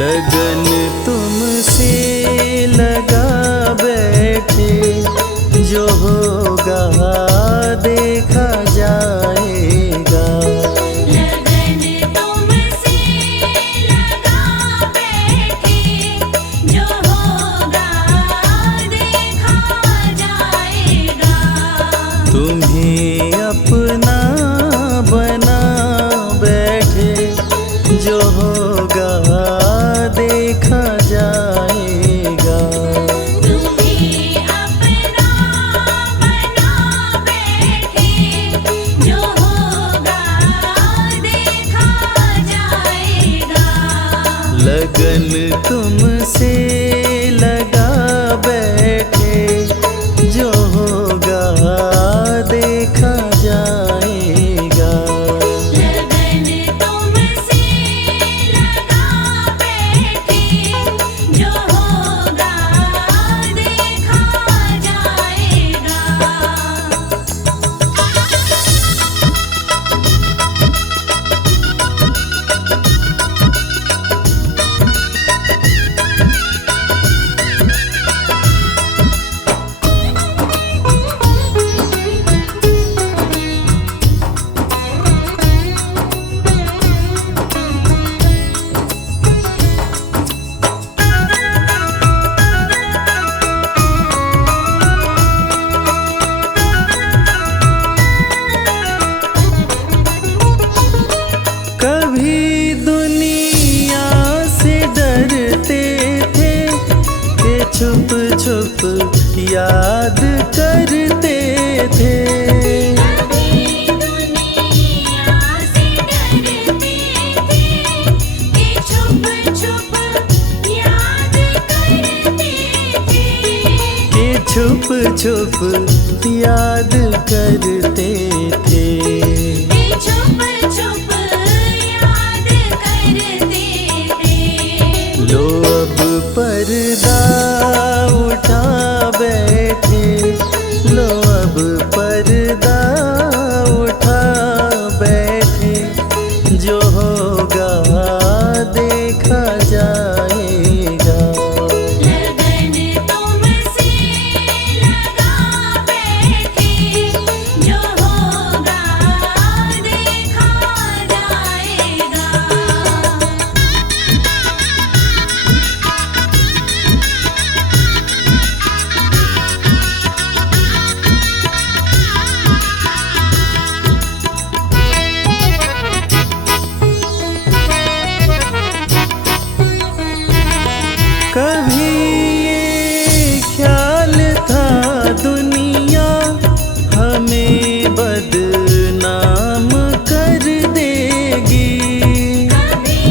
लगन तुमसे लगा बैठे, जो होगा देखा जाएगा। लगन तुमसे लगा बैठे, जो होगा देखा जाएगा। तुम्हें अपना बना बैठे, जो होगा देखा जाएगा। तुम्हें अपना बना बैठे, जो होगा देखा जाएगा। लगन तुमसे लगा बैठे, जो होगा देखा जाएगा। लगन तुमसे लगा बैठे, जो होगा देखा जाएगा। कभी दुनिया से डरते थे, कि छुप छुप याद करते थे। कभी दुनिया से डरते थे, कि छुप छुप याद करते थे। कि छुप छुप याद करते थे। कि छुप छुप याद करते थे। लो अब पर्दा उठा बैठे, लो अब पर्दा उठा बैठे, जो होगा देखा जाएगा। लगन तुमसे लगा बैठे, जो होगा देखा जाएगा। कभी ये ख्याल था दुनिया हमें बदनाम कर देगी। कभी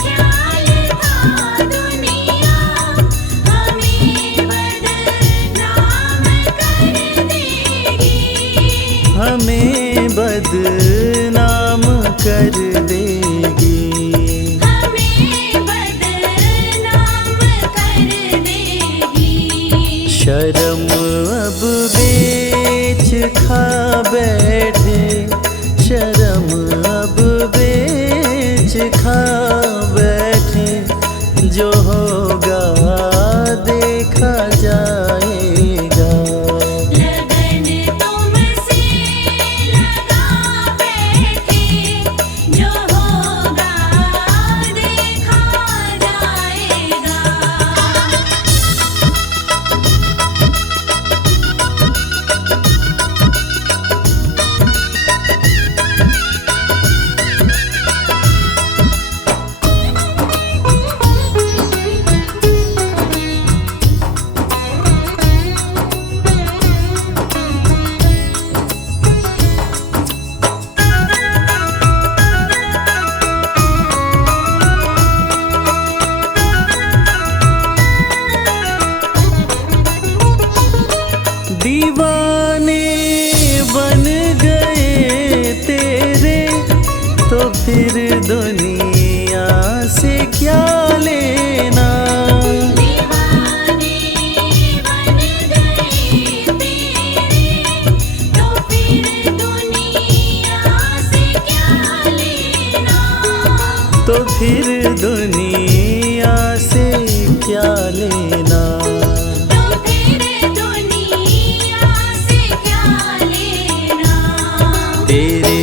ख्याल था दुनिया हमें बदनाम कर देगी। हमें बदनाम कर देगी। हमें बदनाम कर देगी। शर्म अब बेच खा बैठे, शर्म अब बेच खा बैठे, जो होगा देखा जाएगा। लगन तुमसे लगा बैठे, जो होगा देखा जाएगा। दीवाने बन गए तेरे, तो फिर दुनिया से क्या लेना। दीवाने बन गए तेरे, तो फिर दुनिया से क्या लेना। तो फिर दुनिया से क्या लेना। तो फिर दुनिया से क्या लेना। तेरे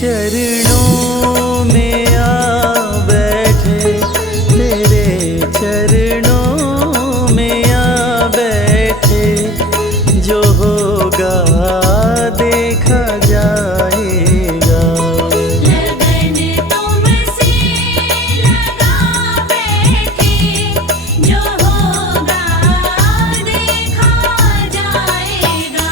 चरणों में आ बैठे, तेरे चरणों में आ बैठे, जो होगा देखा जाएगा। लगन तुमसे लगा बैठे, जो होगा देखा जाएगा।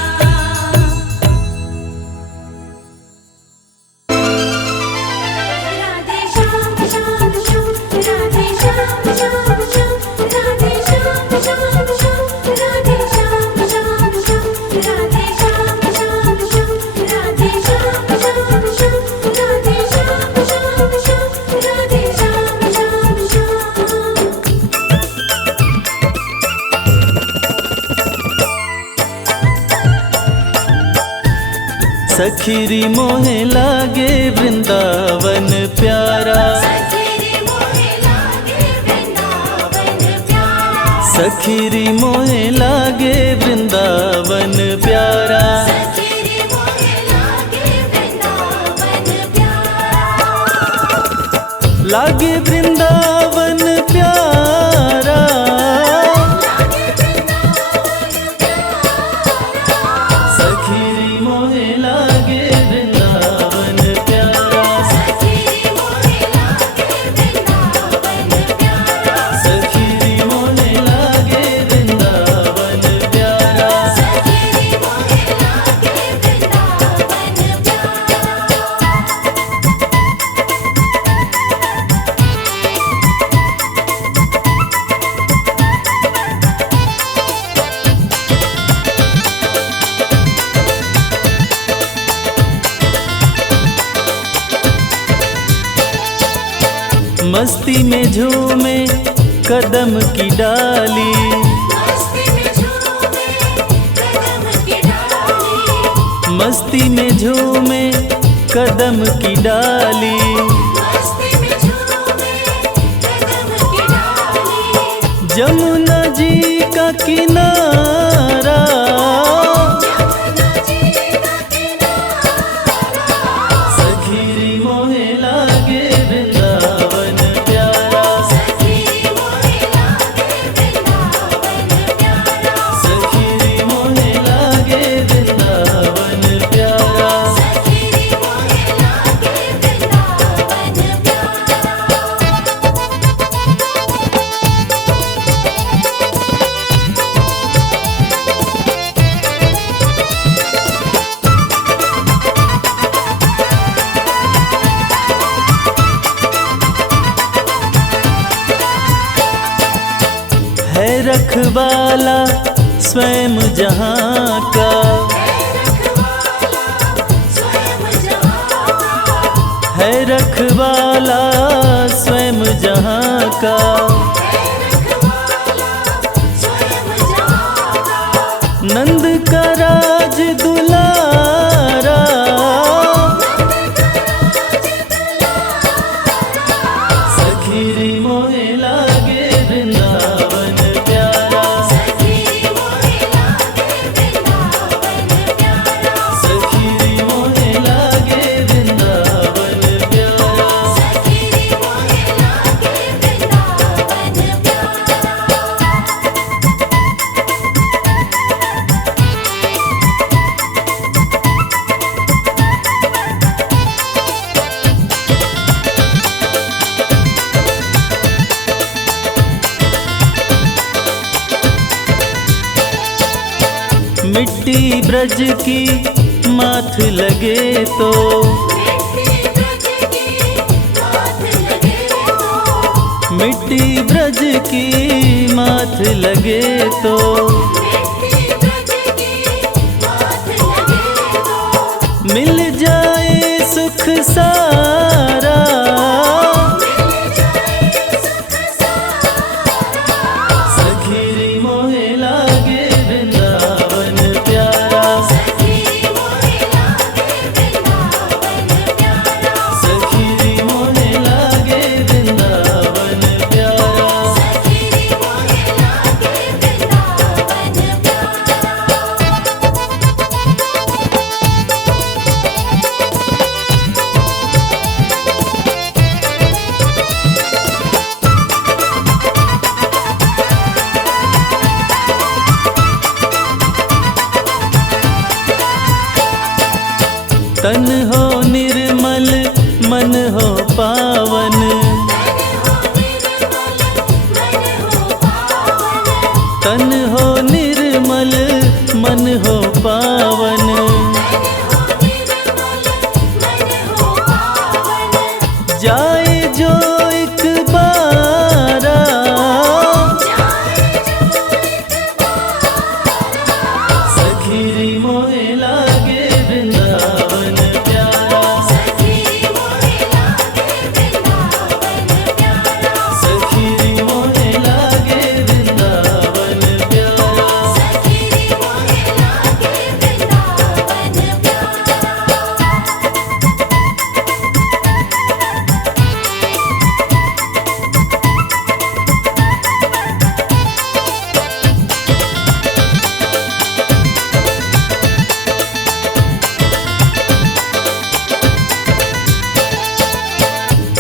राधे श्याम श्याम श्याम, राधे श्याम श्याम श्याम, राधे श्याम श्याम श्याम, राधे श्याम श्याम श्याम, राधे श्याम श्याम श्याम, राधे श्याम श्याम श्याम, राधे श्याम श्याम श्याम, राधे श्याम श्याम श्याम। सखीरी मोहे लागे वृंदावन प्यारा, सखीरी मोहे लागे वृंदावन प्यारा, सखीरी मोहे लागे वृंदावन प्यारा। सखीरी मोहे लागे वृंदावन प्यारा। लागे वृंदावन प्यारा, सखीरी मोहे लागे वृंदावन प्यारा, सखीरी मोहे लागे वृंदावन प्यारा, सखीरी मोहे लागे वृंदावन प्यारा। सखीरी मोहे लागे वृंदावन प्यारा। मस्ती में झूमे कदम की डाली, मस्ती में झूमे कदम की डाली, मस्ती में झूमे कदम की डाली। मस्ती में झूमे कदम की डाली। जमुना जी का किनारा, जमुना जी का किनारा, सखीरी मोहे लागे वृंदावन प्यारा, सखीरी मोहे लागे वृंदावन प्यारा, सखीरी मोहे लागे वृंदावन प्यारा। सखीरी मोहे लागे वृंदावन है रखवाला स्वयं जहाँ का, है रखवाला स्वयं जहाँ का। नंद का राज दुलारा, सखीरी मोहे लागे वृंदावन प्यारा, सखीरी मोहे लागे वृंदावन प्यारा, सखीरी मोहे लागे वृंदावन प्यारा। सखीरी मोहे लागे वृंदावन प्यारा। मिट्टी ब्रज की माथ लगे तो, मिट्टी ब्रज की माथ लगे तो, मिल जाए सुख सारा, सखीरी मोहे लागे वृंदावन प्यारा, सखीरी मोहे लागे वृंदावन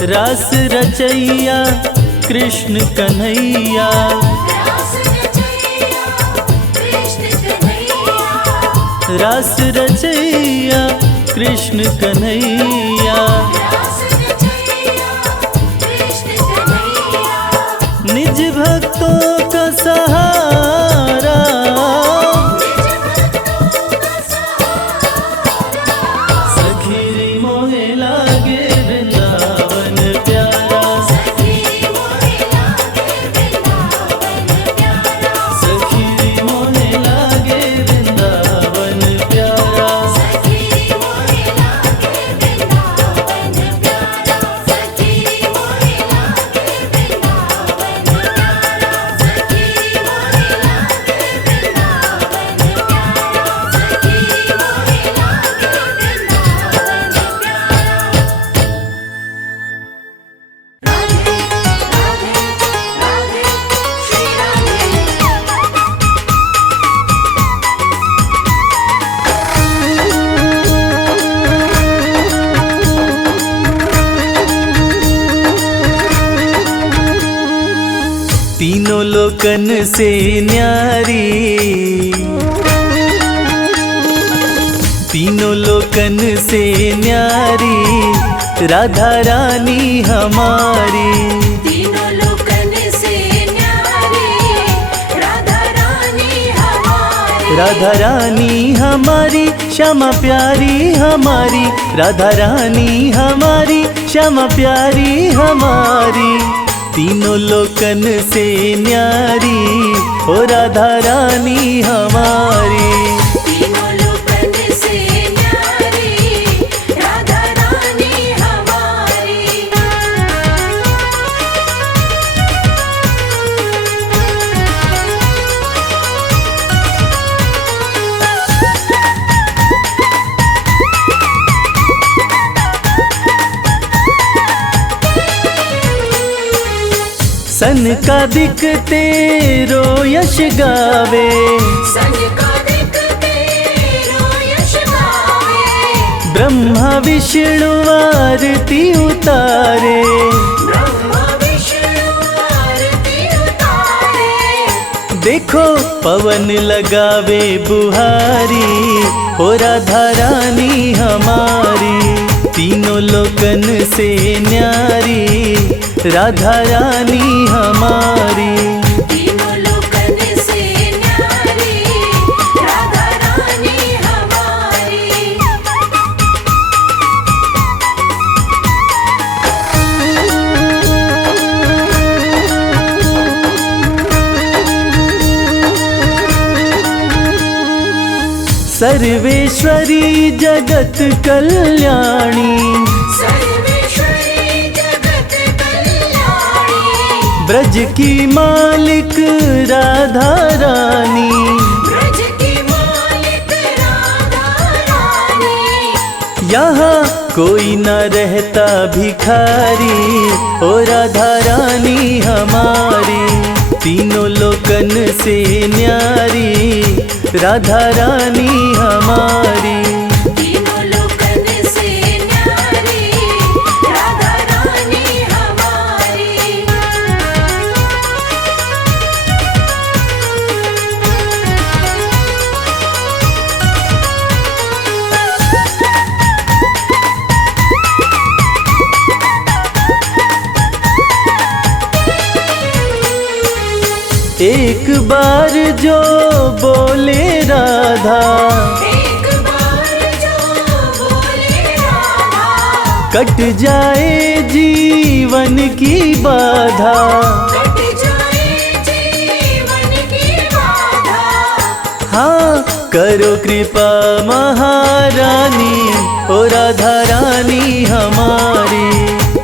रास रचैया कृष्ण कन्हैया, रास रचैया कृष्ण कन्हैया, रास रचैया कृष्ण कन्हैया। रास रचैया कृष्ण कन्हैया, निज भक्तों का सहारा, सखी मोहे लागे वृंदावन प्यारा, सखी मोहे लागे वृंदावन प्यारा, सखी मोहे लागे वृंदावन प्यारा। सखी मोहे लागे वृंदावन प्यारा, सखी मोहे लागे वृंदावन प्यारा, सखी मोहे लागे वृंदावन प्यारा, सखी मोहे लागे वृंदावन प्यारा। राधे राधे राधे श्री राधे। तीनों लोकन से न्यारी, तीनों लोकन से न्यारी राधा रानी हमारी, तीनों लोकन से न्यारी राधा रानी हमारी, राधा रानी हमारी श्यामा प्यारी हमारी, राधा रानी हमारी श्यामा प्यारी हमारी। तीनों लोकन से न्यारी ओ राधा रानी हमारी, तीनों लोकन से न्यारी राधा रानी हमारी। सन का दिखते रो यश गावे, सन का दिखते रो यश गावे, ब्रह्मा विष्णु आरती उतारे, ब्रह्मा विष्णु आरती उतारे। देखो पवन लगावे बुहारी ओ राधा रानी हमारी। तीनों लोकन से न्यारी राधा रानी हमारी, तीनों लोकन से न्यारी राधा रानी हमारी। सर्वेश्वरी जगत कल्याणी, सर्वेश्वरी जगत कल्याणी, ब्रज की मालिक राधा रानी, ब्रज की मालिक राधा रानी। यहाँ कोई न रहता भिखारी ओ राधा रानी हमारी। तीनों लोकन से न्यारी राधा रानी हमारी, तीनों लोकन से न्यारी राधा रानी हमारी। एक बार जो बोले राधा, एक बार जो बोले राधा, कट जाए जीवन की बाधा। कट जाए जीवन की बाधा। हाँ करो कृपा महारानी ओ राधा रानी हमारी।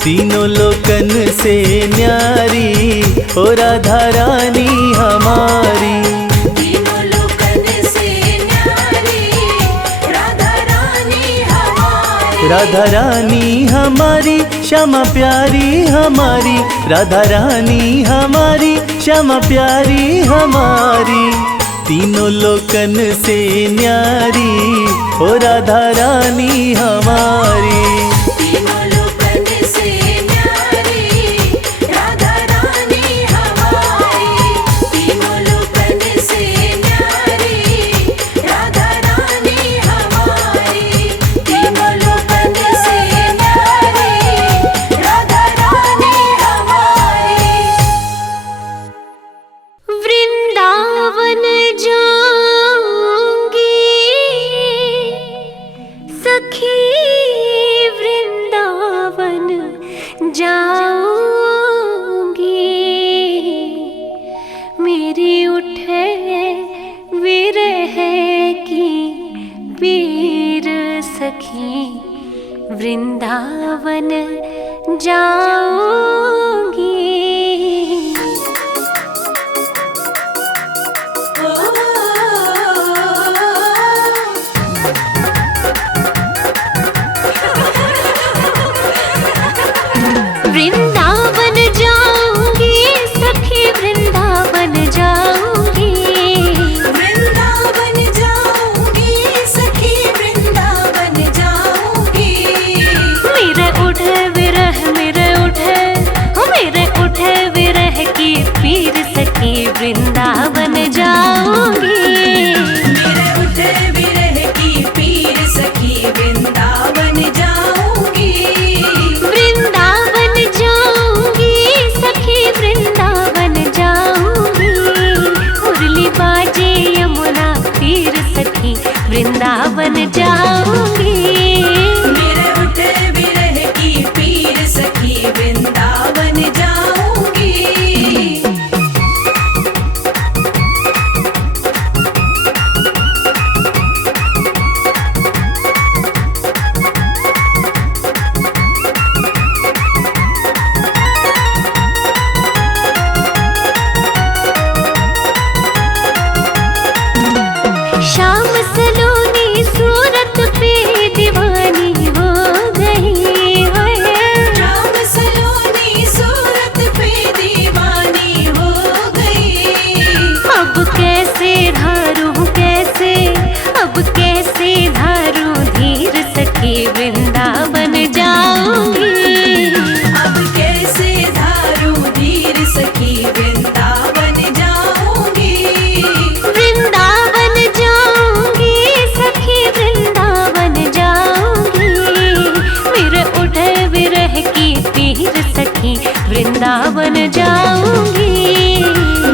तीनों लोकन से न्यारी ओ राधा रानी हमारी, तीनों लोकन से न्यारी राधा रानी हमारी। राधा रानी हमारी श्यामा प्यारी हमारी, राधा रानी हमारी श्यामा प्यारी हमारी। तीनों लोकन से न्यारी ओ राधा रानी हमारी, तीनों लोकन से न्यारी मेरी उठे विरह की पीर सखी, वृंदावन जाऊंगी। वृंदावन जाऊंगी सखी, वृंदावन जाऊंगी। वृंदावन जाऊंगी सखी, वृंदावन जाऊंगी। मेरे उठे विरह, मेरे उठे विरह की पीर सखी, वृंदावन जाऊंगी। मेरे उठे विरह की पीर सखी, वृंदावन जाऊंगी। वृंदावन जाऊंगी सखी, वृंदावन जाऊंगी। मुरली बाजे यमुना तीर सखी, वृंदावन जाऊंगी। मेरे उठे विरह की पीर सखी, वृंदावन जाऊंगी। शाम सलोनी सूरत पे दीवानी हो गई है। राम सलोनी सूरत पे दीवानी हो गई। अब कैसे धारूं, अब कैसे धारूं धीर सखी, वृंदावन जाऊंगी। अब कैसे धारूं धीर सखी, वृंदावन जाऊंगी। वृंदावन जाऊंगी सखी, वृंदावन जाऊंगी। मेरे उठे विरह की पीर सखी, वृंदावन जाऊंगी।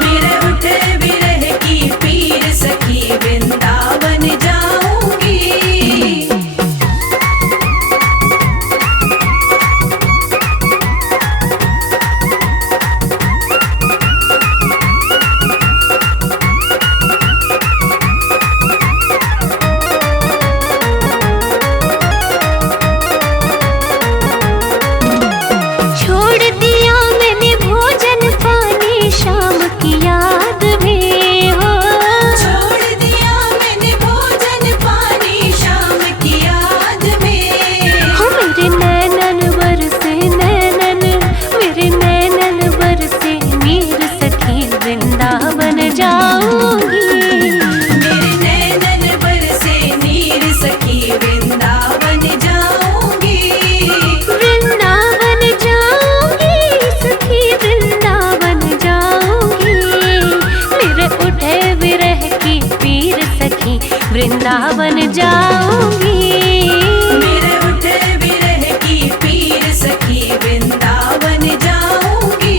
मेरे उठे विरह की पीर सखी, वृंदावन जाऊंगी। छोड़ दिया मैंने भोजन पानी शाम की याद में हो। छोड़ दिया मैंने भोजन पानी शाम की याद में। हो मेरे नैनन बरसे नैनन, मेरे नैनन बरसे नीर सखी, वृंदावन जाऊंगी। मेरे नैनन बरसे नीर सखी, वृंदावन जाऊंगी। वृंदावन जाऊंगी सखी, वृंदावन जाऊंगी। मेरे उठे विरह की पीर सखी, वृंदावन जाऊंगी। मेरे उठे विरह की पीर सखी, वृंदावन जाऊंगी।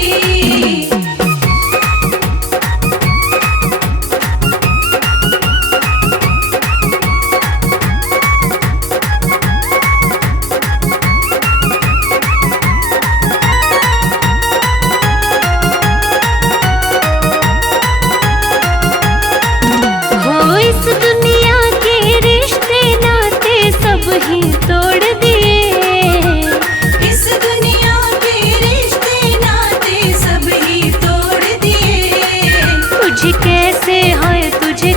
हो इस दुनिया के रिश्ते नाते सब ही तोड़ दिए। इस दुनिया के रिश्ते नाते सब ही तोड़ दिए। तुझे कैसे है, तुझे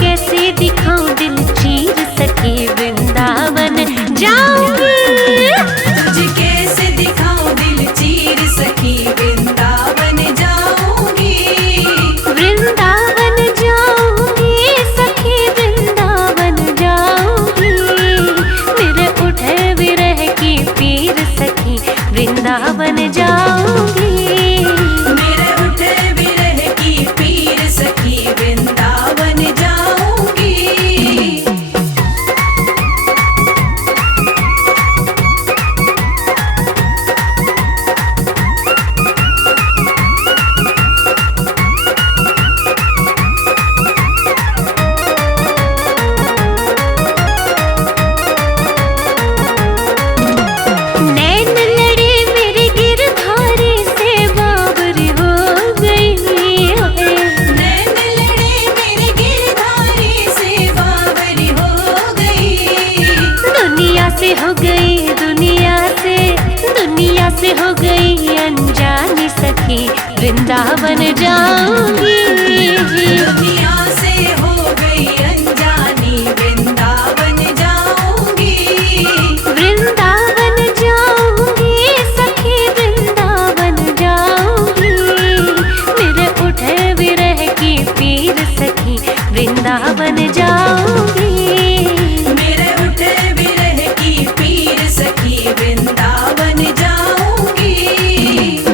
कैसे दिखाऊं दिल चीर सखी, वृंदावन जाऊंगी। तुझे कैसे दिखाऊं दिल चीर सखी, वृंदावन जाऊंगी। वृंदावन जाऊंगी सखी, वृंदावन जाऊंगी। मेरे उठे विरह की पीर सखी, वृंदावन जाऊंगी। मेरे उठे विरह की पीर सखी, वृंदावन जाऊंगी। नैन लड़े तुमसे हो गई अनजानी सखी, वृंदावन जाऊंगी। दुनिया से हो गई अनजानी, वृंदावन जाऊंगी। वृंदावन जाऊंगी सखी, वृंदावन जाऊंगी। मेरे उठे विरह की पीर सखी, वृंदावन जाऊंगी। मेरे उठे विरह की पीर सखी, वृंदावन जाऊंगी।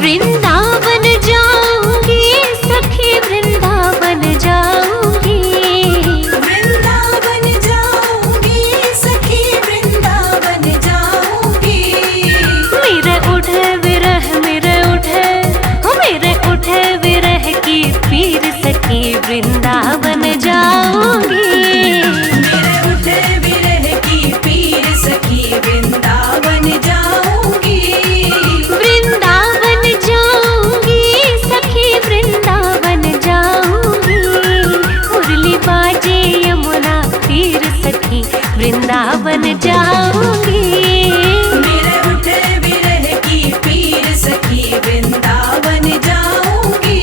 वृंदावन जाऊंगी सखी, वृंदावन जाऊंगी। वृंदावन जाऊंगी सखी, वृंदावन जाऊंगी। मेरे उठे विरह, मेरे उठे विरह की पीर सखी, वृंदावन जाऊंगी। मेरे उठे विरह की पीर सखी, वृंदावन जाऊंगी। वृंदावन जाऊंगी सखी, वृंदावन जाऊंगी। मुरली बाजे यमुना तीर सखी, वृंदावन जाऊंगी। मेरे उठे विरह की पीर सखी, वृंदावन जाऊंगी।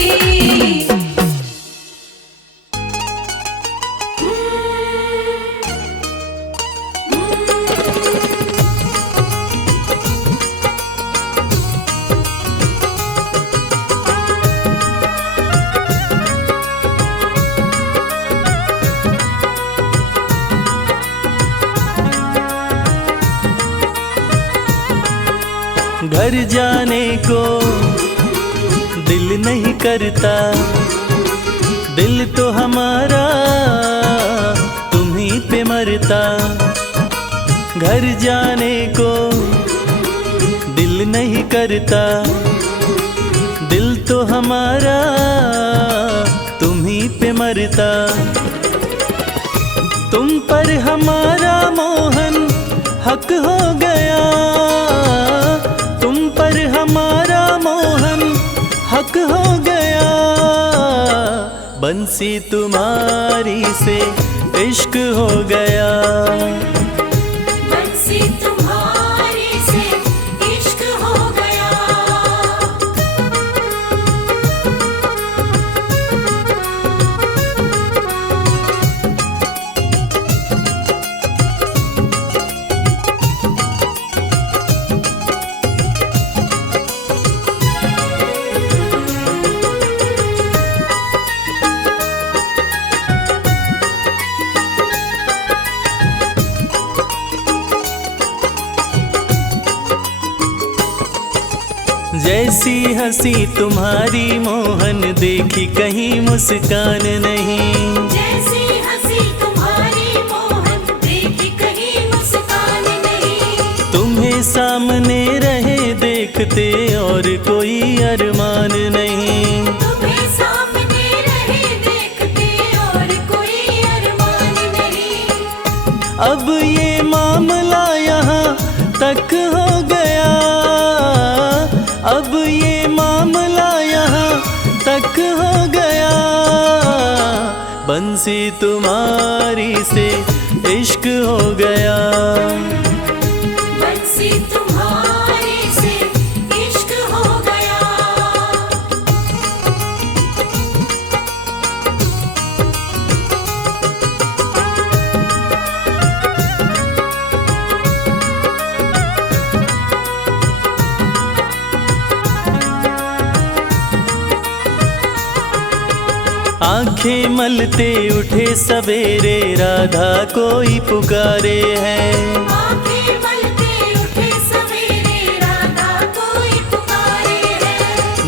घर जाने को दिल नहीं करता, दिल तो हमारा तुम्हीं पे मरता। घर जाने को दिल नहीं करता, दिल तो हमारा तुम्हीं पे मरता। तुम पर हमारा मोहन हक हो गया, तुम पर हमारा मोहन हक हो गया। बंसी तुम्हारी से इश्क हो गया, बंसी तुम्हारी से इश्क हो गया। जैसी हंसी तुम्हारी मोहन देखी कहीं मुस्कान नहीं। जैसी हंसी तुम्हारी मोहन देखी कहीं मुस्कान नहीं। तुम्हें सामने रहे देखते और कोई अरमान नहीं। तुम्हें सामने रहे देखते और कोई अरमान नहीं। अब ये मामला यहाँ तक हो गया, अब ये मामला यहाँ तक हो गया। बंसी तुम्हारी से इश्क हो गया, बंसी तुम्हारी से इश्क हो गया। आंखें मलते उठे सवेरे राधा कोई पुकारे है। आंखें मलते उठे सवेरे राधा कोई पुकारे है।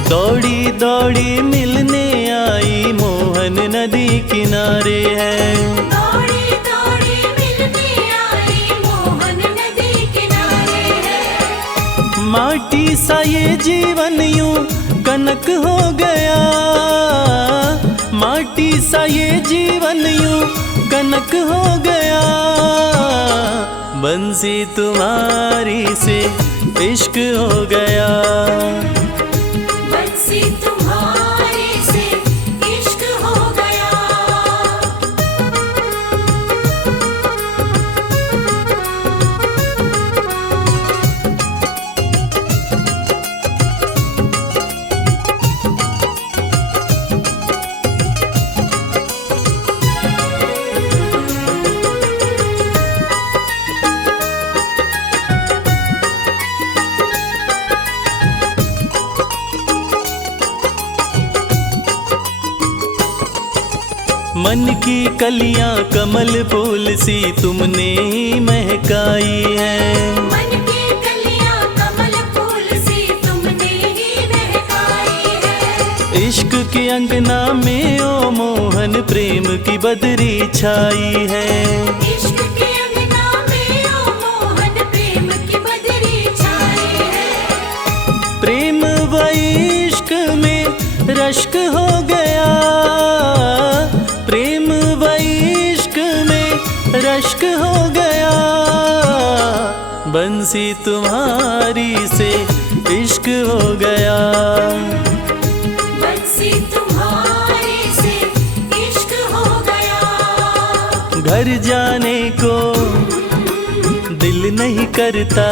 दौड़ी दौड़ी मिलने आई मोहन नदी किनारे है। दौड़ी दौड़ी मिलने आई मोहन नदी किनारे है। माटी सा ये जीवन यूं कनक हो गया, माटी सा ये जीवन यूं कनक हो गया। बंसी तुम्हारी से इश्क हो गया, बंसी तुम्हारी से इश्क हो गया। मन की कलियां कमल फूल सी तुमने ही महकाई है। मन की कलियां कमल फूल सी तुमने ही महकाई है। इश्क के अंगना में ओ मोहन प्रेम की बदरी छाई है। इश्क के अंगना में ओ मोहन प्रेम की बदरी छाई है। प्रेम व इश्क में रश्क हो गया, प्रेम व इश्क में रश्क हो गया। बंसी तुम्हारी से इश्क हो गया। बंसी तुम्हारे से इश्क हो गया। घर जाने को दिल नहीं करता,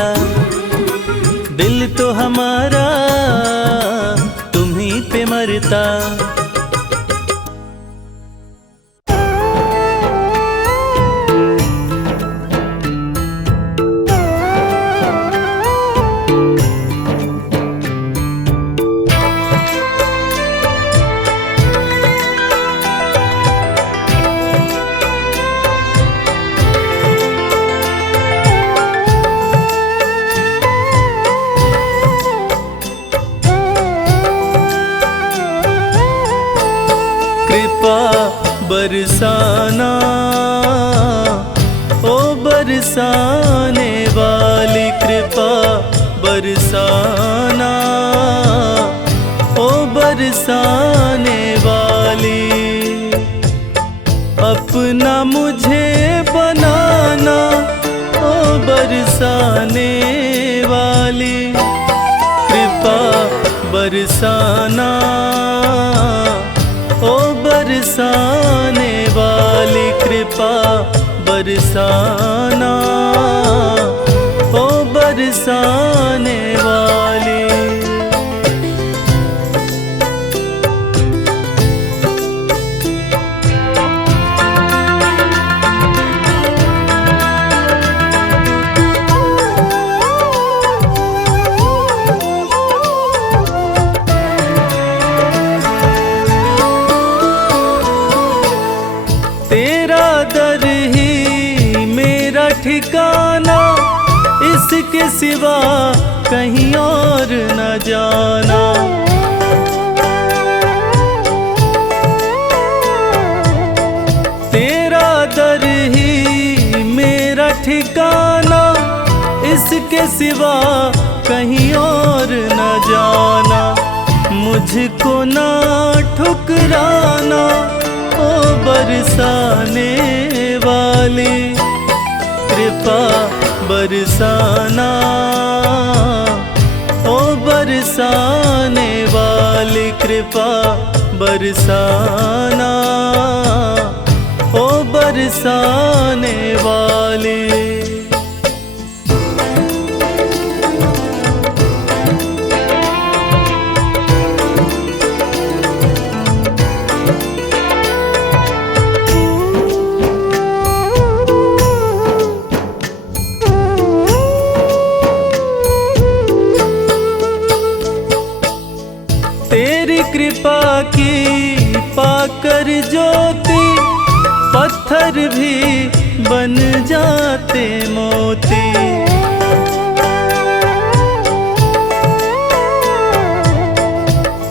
दिल तो हमारा तुम्हीं पे मरता। कृपा बरसाना ओ बरसाने वाली, कृपा बरसाना ओ बरसाने वाली। अपना मुझे बनाना ओ बरसाने वाली, कृपा बरसाना ओ बरसाने वाली, कृपा बरसाना ओ बरसाने वाली। तेरा दर ही मेरा ठिकाना, इसके सिवा कहीं और न जाना। तेरा दर ही मेरा ठिकाना, इसके सिवा कहीं और न जाना। मुझको ना ठुकराना ओ बरसाने वाली, कृपा बरसाना ओ बरसाने वाली, कृपा बरसाना ओ बरसाने वाली। तेरी कृपा की पाकर ज्योति, पत्थर भी बन जाते मोती।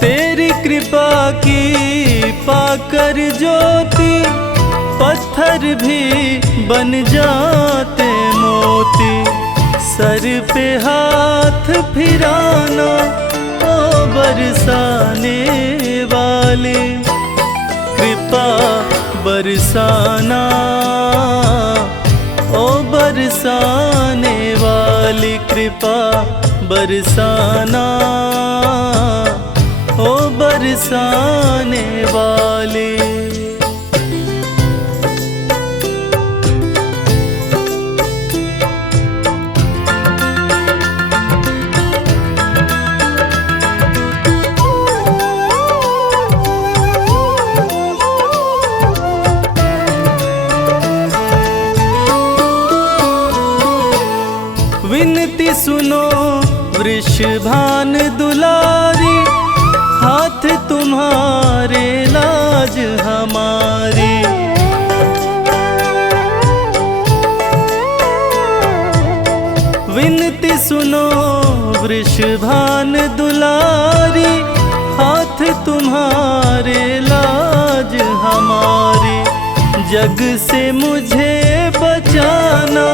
तेरी कृपा की पाकर ज्योति, पत्थर भी बन जाते मोती। सर पे हाथ फिराना ओ बरसाने वाली, कृपा बरसाना ओ बरसाने वाली, कृपा बरसाना ओ बरसाने वाली। विनती सुनो वृषभान दुलारी, हाथ तुम्हारे लाज हमारी। भान दुलारी, हाथ तुम्हारे लाज हमारी। जग से मुझे बचाना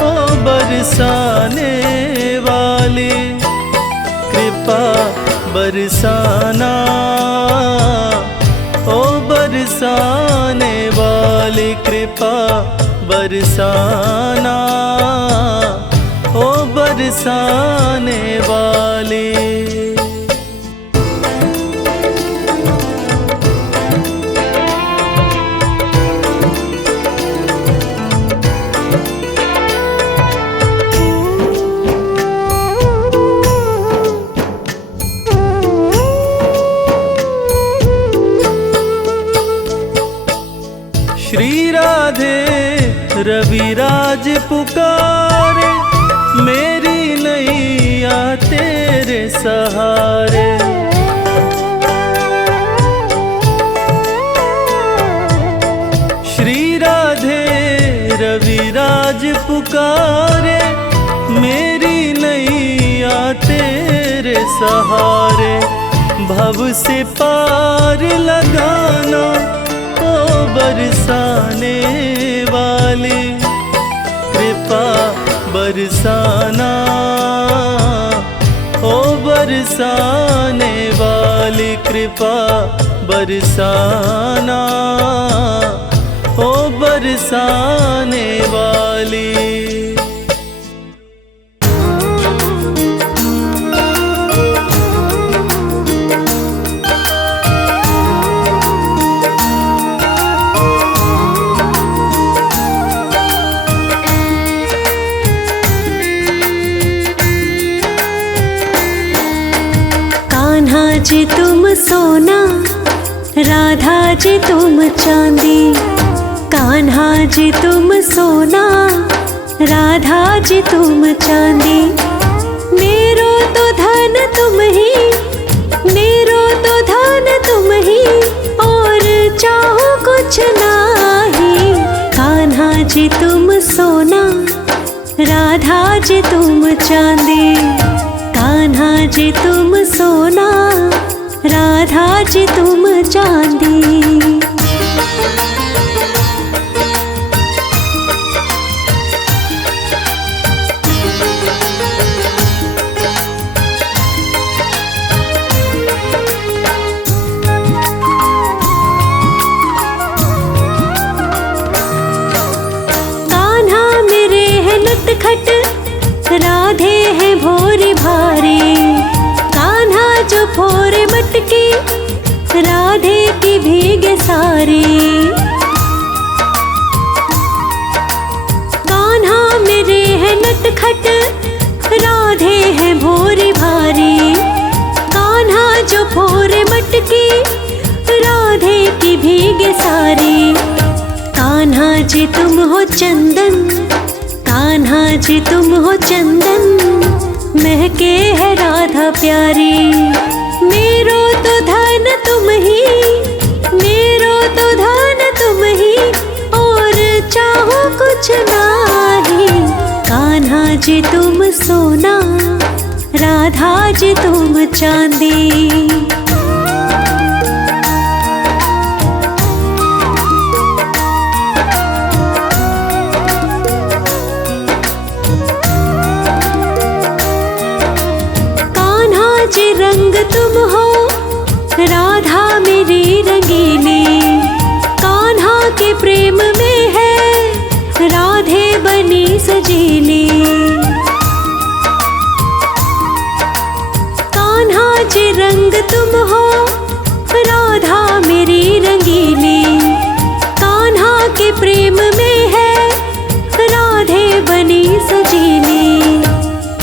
ओ बरसाने वाली, कृपा बरसाना ओ बरसाने वाली, कृपा बरसाना ओ बरसाने वाली। श्री राधे रविराज पुकारे, मेरी नैया तेरे सहारे। श्री राधे रविराज पुकारे, मेरी नैया तेरे सहारे। भव से पार लगाना ओ बरसाने वाली, कृपा बरसाना ओ बरसाने वाली, कृपा बरसाना ओ बरसाने वाली। कान्हा जी तुम सोना, राधा जी तुम चांदी। कान्हा जी तुम सोना, राधा जी तुम चांदी। मेरो तो धन तुम ही, मेरो तो धन तुम ही, और चाहो कुछ नाही। कान्हा जी तुम सोना, राधा जी तुम चांदी। कान्हा जी तुम सोना, राधा जी तुम चांदी। कान्हा मेरे है नटखट, राधे है भोरी भारी। कान्हा जो फोरे मटकी, राधे की भीगे सारी। कान्हा मेरे है नटखट, राधे है भोरी भारी। कान्हा जो फोरे मटकी, राधे की भीगे सारी। कान्हा जी तुम हो चंदन, कान्हा जी तुम हो चंदन, महके है राधा प्यारी। मेरो तो धन तुम ही, मेरो तो धन तुम ही, और चाहो कुछ नाही। कान्हा जी तुम सोना, राधा जी तुम चांदी। रंग तुम हो, राधा मेरी रंगीली। कान्हा के प्रेम में है, राधे बनी सजीली। कान्हा जी रंग तुम हो, राधा मेरी रंगीली। कान्हा के प्रेम में है, राधे बनी सजीली।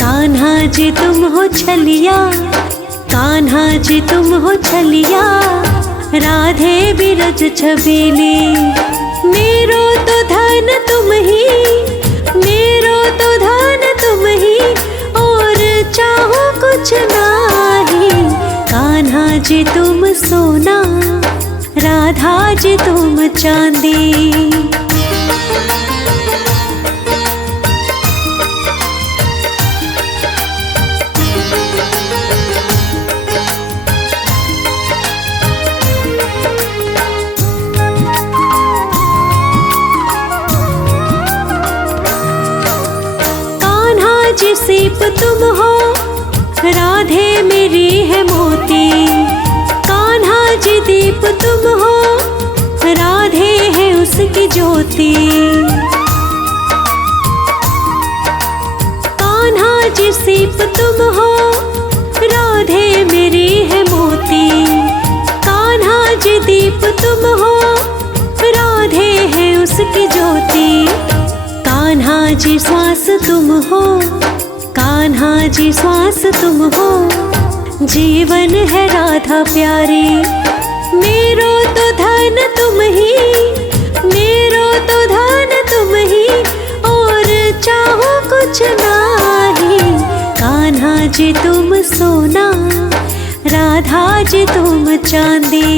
कान्हा जी तुम हो छलिया, कान्हा जी तुम हो छलिया, राधे बिरज छबीली। मेरो तो धन तुम ही, मेरो तो धन तुम ही, और चाहो कुछ नाही। कान्हा जी तुम सोना, राधा जी तुम चांदी। दीप तुम हो, राधे मेरी है मोती। कान्हा जी दीप तुम हो, राधे है उसकी ज्योति। कान्हा जी दीप तुम हो, राधे मेरी है मोती। कान्हा जी दीप तुम हो, राधे है उसकी ज्योति। कान्हा जी श्वास तुम हो, कान्हा जी श्वास तुम हो, जीवन है राधा प्यारी। मेरो तो धन तुम ही, मेरो तो धन तुम ही, और चाहो कुछ नाही। कान्हा जी तुम सोना, राधा जी तुम चांदी।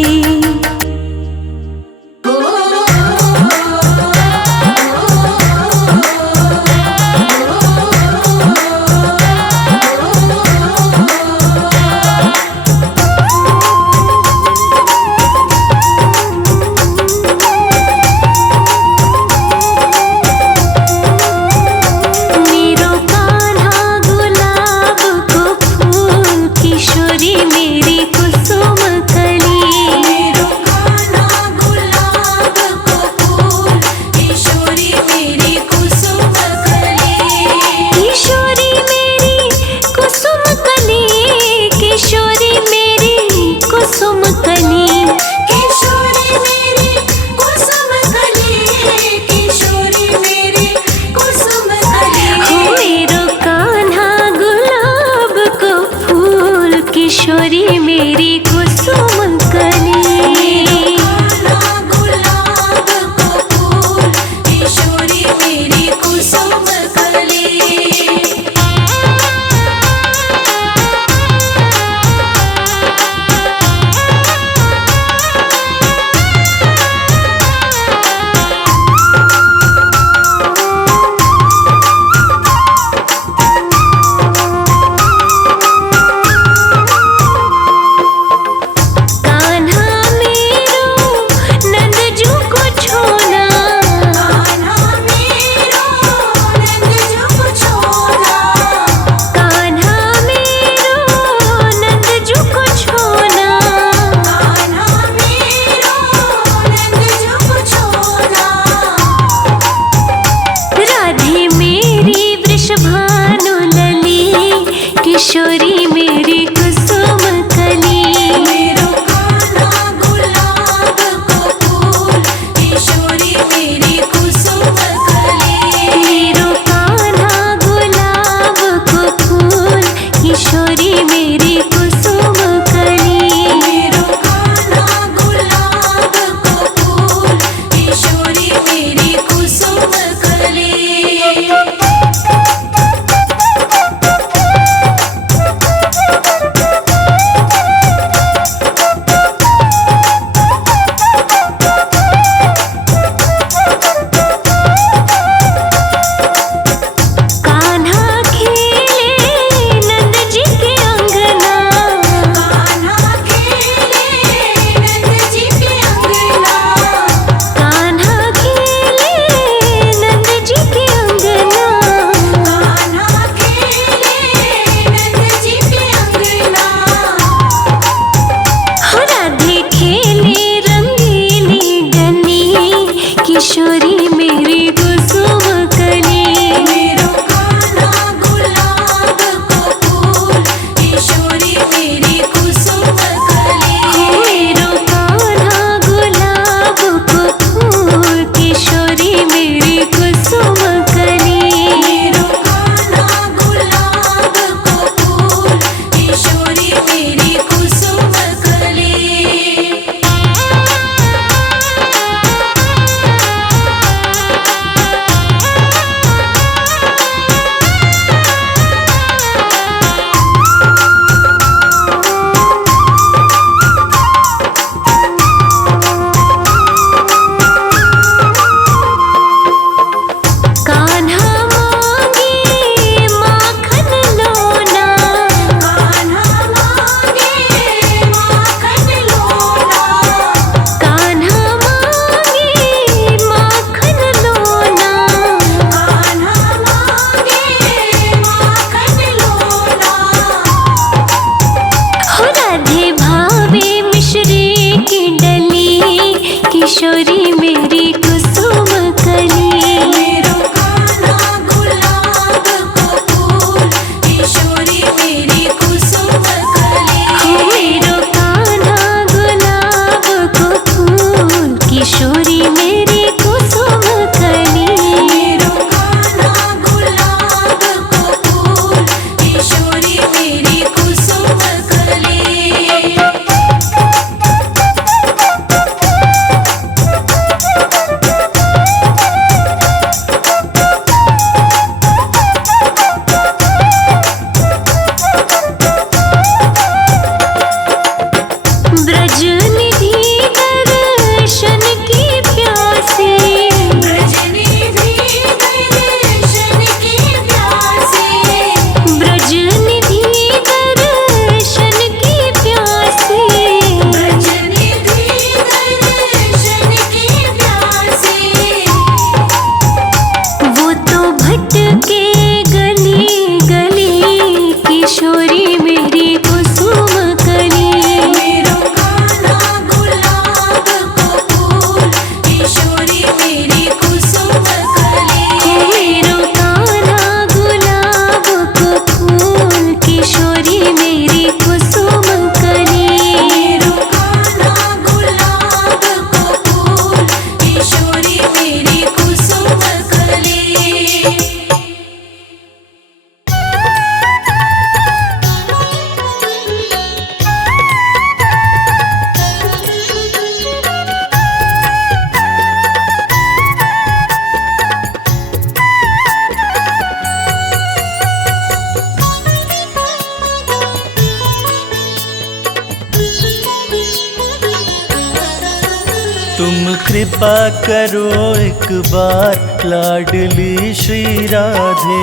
तुम कृपा करो एक बार लाडली श्री राधे।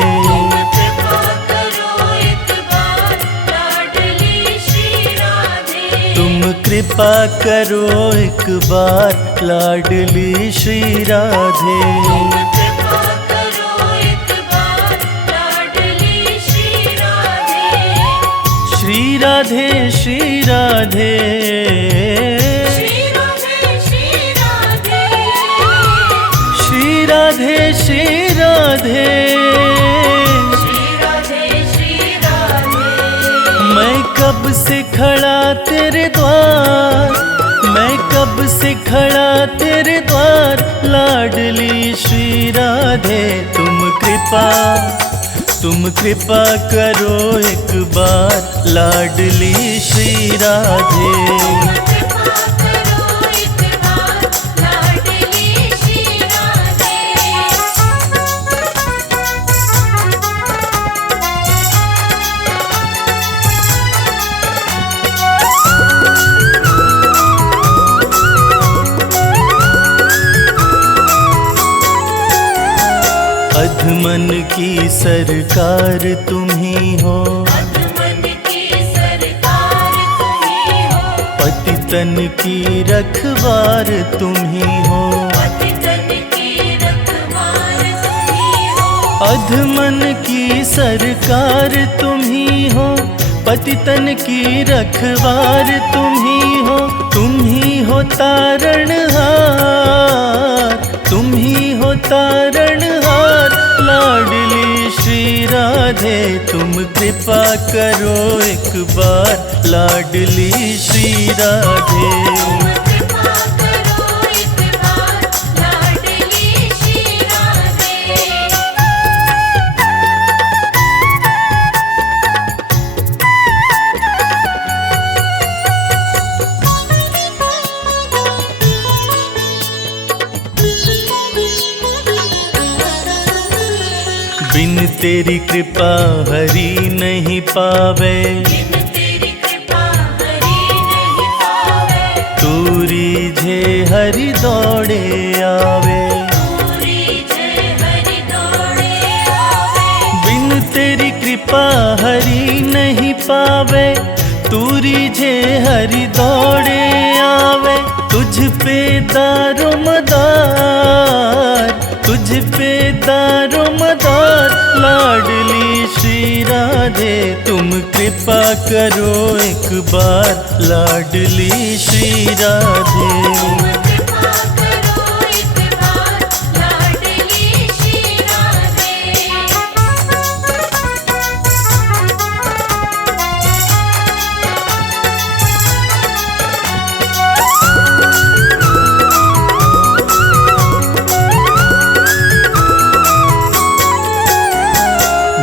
कृपा करो एक बार लाडली श्री राधे। तुम कृपा करो एक बार लाडली श्री राधे। कृपा करो एक बार लाडली श्री राधे। श्री राधे श्री राधे श्री राधे श्री राधे। श्री राधे श्री राधे श्री राधे श्री राधे। मैं कब से खड़ा तेरे द्वार, मैं कब से खड़ा तेरे द्वार लाडली श्री राधे। तुम कृपा करो एक बार लाडली श्री राधे। कृपा करो एक बार लाडली श्री राधे। अधमन की सरकार तुम ही हो, अधमन की सरकार तुम ही हो। पतितन की रखवार तुम ही हो। पतितन की रखवार तुम ही हो। अधमन की सरकार तुम ही हो, पतितन की रखवार तुम ही हो तारणहार, तुम ही हो तारणहार लाडली श्री राधे। तुम कृपा करो एक बार लाडली श्री राधे। कृपा करो एक बार लाडली श्री राधे। बिन तेरी कृपा हरि नहीं पावे, बिन तेरी कृपा हरि नहीं पावे। तूरी झे हरि दौड़े आवे। पूरी जय हरि दौड़े आवे। बिन तेरी कृपा हरि नहीं पावे, तूरी झे हरि दौड़े आवे। तुझ पे दारो मदार, तुझ पे दारो मदार लाडली श्री राधे। तुम कृपा करो एक बार लाडली श्री राधे। कृपा करो एक बार लाडली श्री राधे।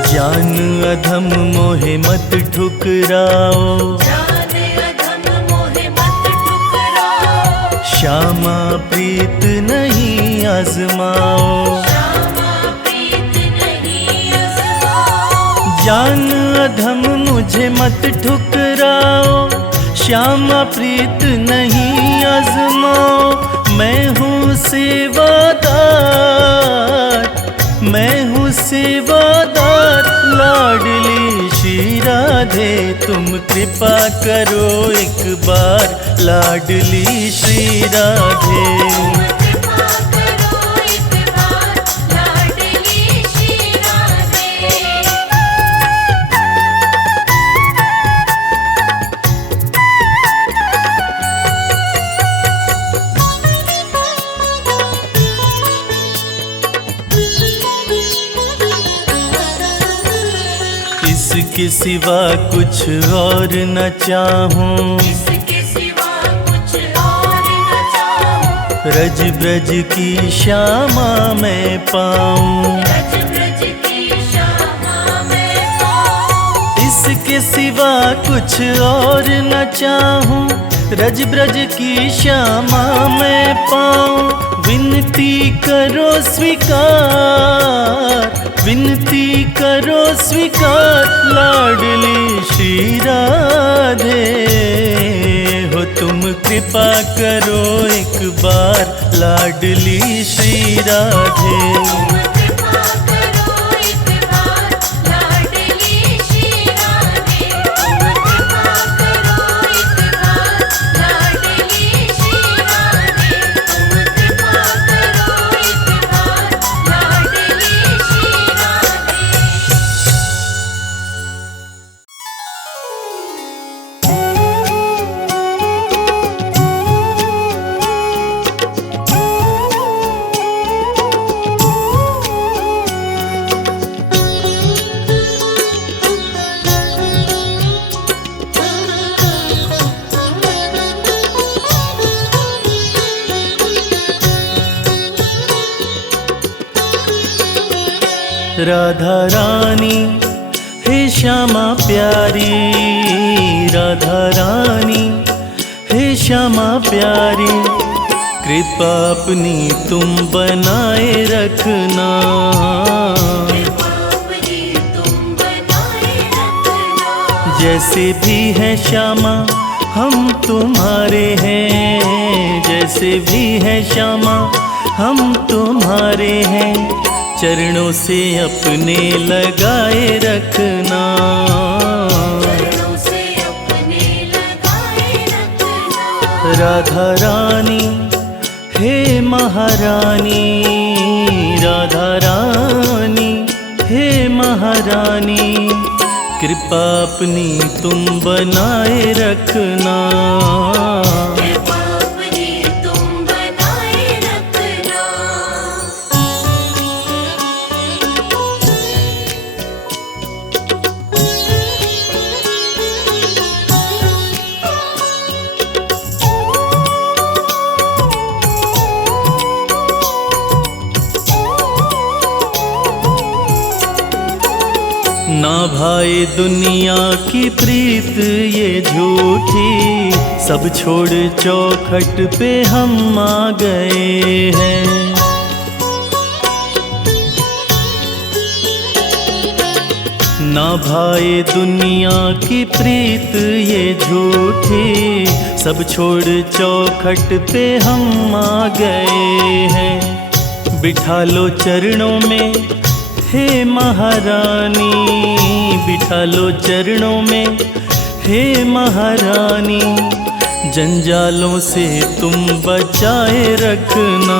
ज्ञान अधम मोहे मत ठुकराओ, जान अधम मोहे मत ठुकराओ। श्यामा प्रीत नहीं आजमाओ। श्यामा प्रीत नहीं आजमाओ। ज्ञान अधम मुझे मत ठुकराओ, श्यामा प्रीत नहीं आजमाओ। मैं हूँ सेवादार, मैं हूँ सेवादार लाडली श्री राधे। तुम कृपा करो एक बार लाडली श्री राधे। कृपा करो एक बार लाडली श्री राधे। इसके सिवा कुछ और न चाहूं, इसके सिवा कुछ और न चाहूं। रज ब्रज की श्यामा मैं पाऊं। रज ब्रज की श्यामा मैं पाऊं। इसके सिवा कुछ और न चाहूं, रज ब्रज की श्यामा मैं पाऊं। विनती करो स्वीकार, विनती करो स्वीकार लाडली श्री राधे। हो तुम कृपा करो एक बार लाडली श्री राधे। तुम कृपा करो एक बार लाडली श्री राधे। तुम कृपा करो एक बार लाडली श्री राधे। तुम कृपा करो एक बार लाडली श्री राधे। राधा रानी हे श्यामा प्यारी, राधा रानी हे श्यामा प्यारी, कृपा अपनी तुम बनाए रखना। अपनी तुम बनाए रखना। जैसे भी है श्यामा हम तुम्हारे हैं, जैसे भी है श्यामा हम तुम्हारे हैं, चरणों से अपने लगाए रखना। चरणों से अपने लगाए रखना। राधा रानी हे महारानी, राधा रानी हे महारानी, कृपा अपनी तुम बनाए रखना। कृपा अपनी तुम बनाए रखना। ना भाई दुनिया की प्रीत ये झूठी, सब छोड़ चौखट पे हम आ गए हैं। ना भाई दुनिया की प्रीत ये झूठी, सब छोड़ चौखट पे हम आ गए हैं। बिठा लो चरणों में हे महारानी, बिठा लो चरणों में हे महारानी, जंजालों से तुम बचाए रखना।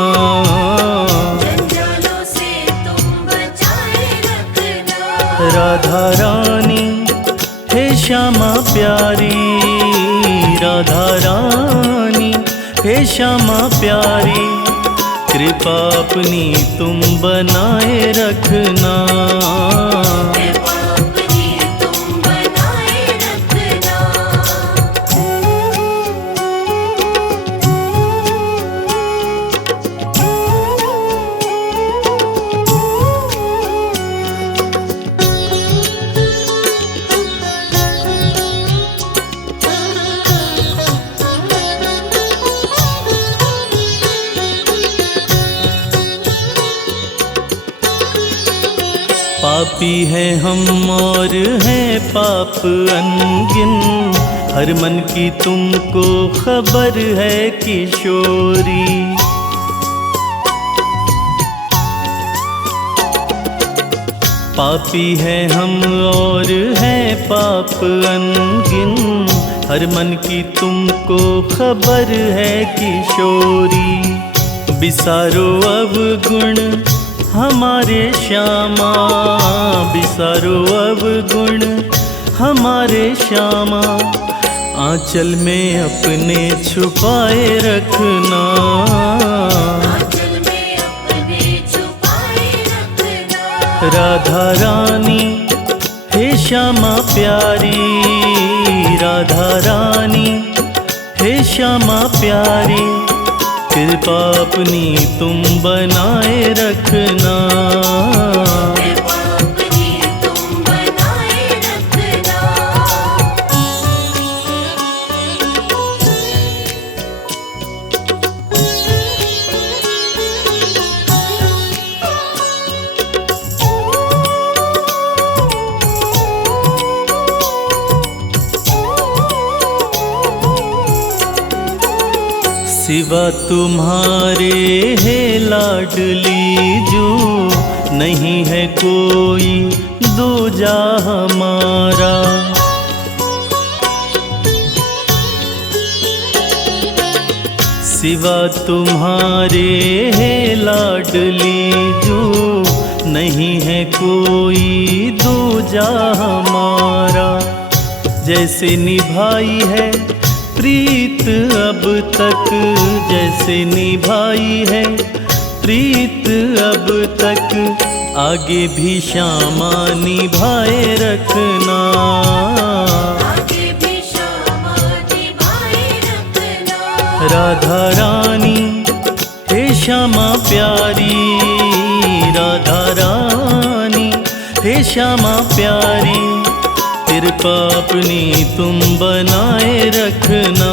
जंजालों से तुम बचाए रखना। राधा रानी हे श्यामा प्यारी, राधा रानी हे श्यामा प्यारी, कृपा अपनी तुम बनाए रखना। कृपा अपनी तुम बनाए रखना। पापी है हम और है पाप अनगिन, हर मन की तुमको खबर है किशोरी। पापी है हम और है पाप अनगिन, हर मन की तुमको खबर है किशोरी। बिसारो अवगुण हमारे श्यामा, बिसारो अवगुण हमारे श्यामा, आंचल में अपने छुपाए रखना। आंचल में अपने छुपाए रखना। राधा रानी हे श्यामा प्यारी, राधा रानी हे श्यामा प्यारी, कृपा अपनी तुम बनाए रखना। कृपा अपनी तुम बनाए रखना। सिवा तुम्हारे है लाडली जो नहीं है कोई दूजा हमारा। सिवा तुम्हारे है लाडली जो नहीं है कोई दूजा हमारा। जैसे निभाई है प्रीत अब तक, जैसे निभाई है प्रीत अब तक, आगे भी श्यामा निभाए रखना। आगे भी श्यामा निभाए रखना। राधा रानी हे श्यामा प्यारी, राधा रानी हे श्यामा प्यारी, कृपा अपनी तुम बनाए रखना।